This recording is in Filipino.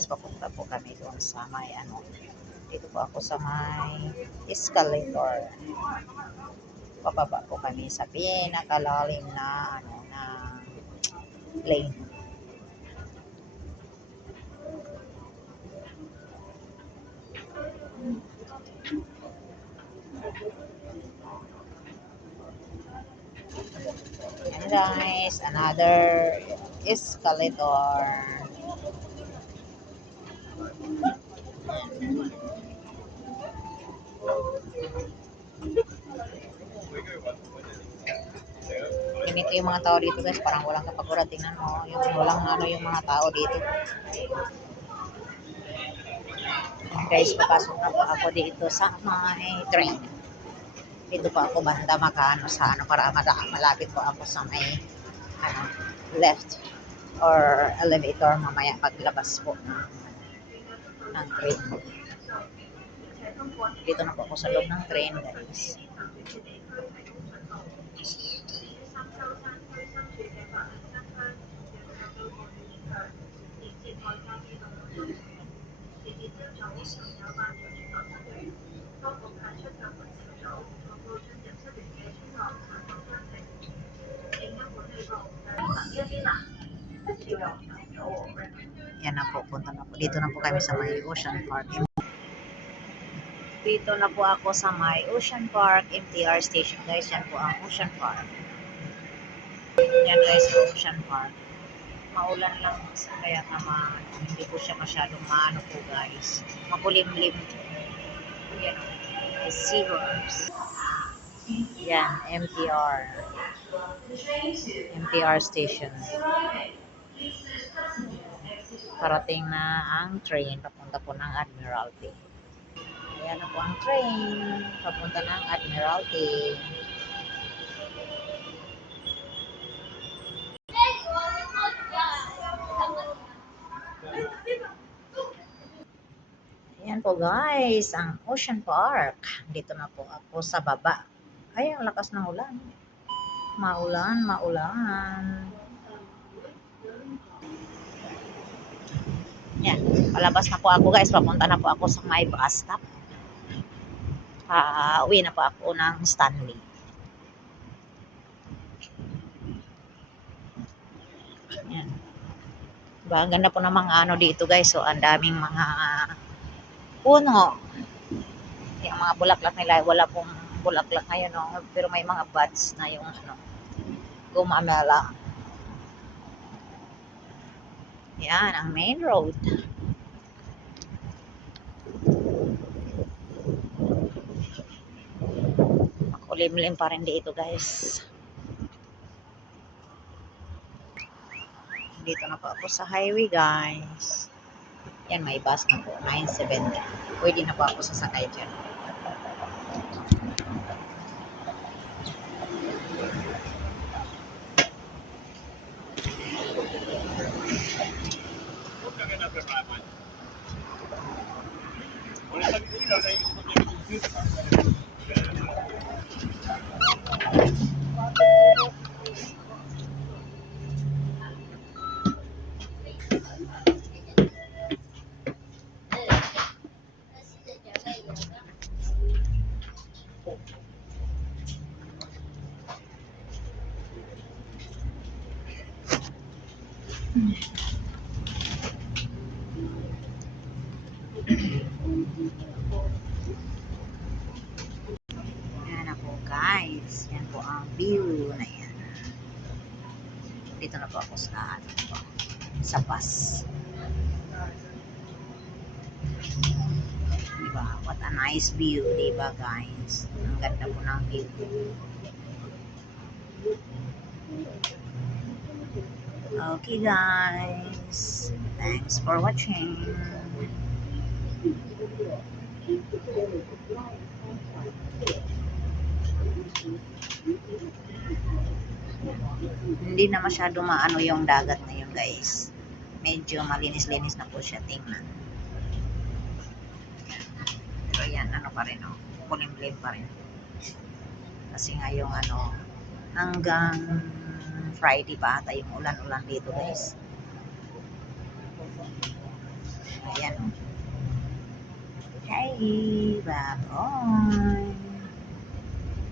guys, papunta po kami doon sa may ano. Dito po ako sa may escalator. Pababa po kami sa pinakalalim na ano na lane. And guys, another escalator. Ganito yung mga tao dito guys, parang walang kapagura. Tingnan mo, yung walang ano yung mga tao dito. Guys, papasok na po ako dito sa may train. Dito po ako banda makaano sa ano para malapit po ako sa may ano, left or elevator mamaya paglabas po ng train. Dito na po ako sa loob ng train guys. Yan na po, punta na po. Dito na po kami sa may Ocean Park. Dito na po ako sa may Ocean Park MTR station guys. Yan po ang Ocean Park. Yan guys, Ocean Park. Maulan lang kaya naman hindi po siya masyadong maano po guys. Makulimlim. Yan o. Seahorse. Yan, MTR. MTR station. Parating na ang train papunta po ng Admiralty. Ayan na po ang train papunta ng Admiralty. Ayan po guys, ang Ocean Park. Dito na po ako sa baba. Ay, ang lakas ng ulan. Maulan, maulan. Yan, palabas na po ako guys. Papunta na po ako sa my bus stop. Uwi na po ako ng Stanley. Yan. Diba, ang ganda po ng mga ano dito guys. So, ang daming mga puno. Yung mga bulaklak nila, wala pong bulaklak ngayon, no? Pero may mga buds na yung ano, gumamela. Yan, ang main road. Makulimlim pa rin dito guys. Dito na po ako sa highway guys. Yan, may bus na po, 970. Pwede na po ako sasakay dyan. Yan na po guys. Yan po ang view na yan. Dito na po ako sa ano po, sa bus. Diba? What a nice view, diba guys? Ang ganda po ng view. Okay guys. Thanks for watching. Hindi na masyado maano yung dagat ngayon guys. Medyo malinis-linis na po siya tingnan. Pero yan, ano pa rin oh. Kulimlim pa rin. Kasi nga yung ano, hanggang Friday pa ata yung ulan-ulan dito guys. Bye-bye.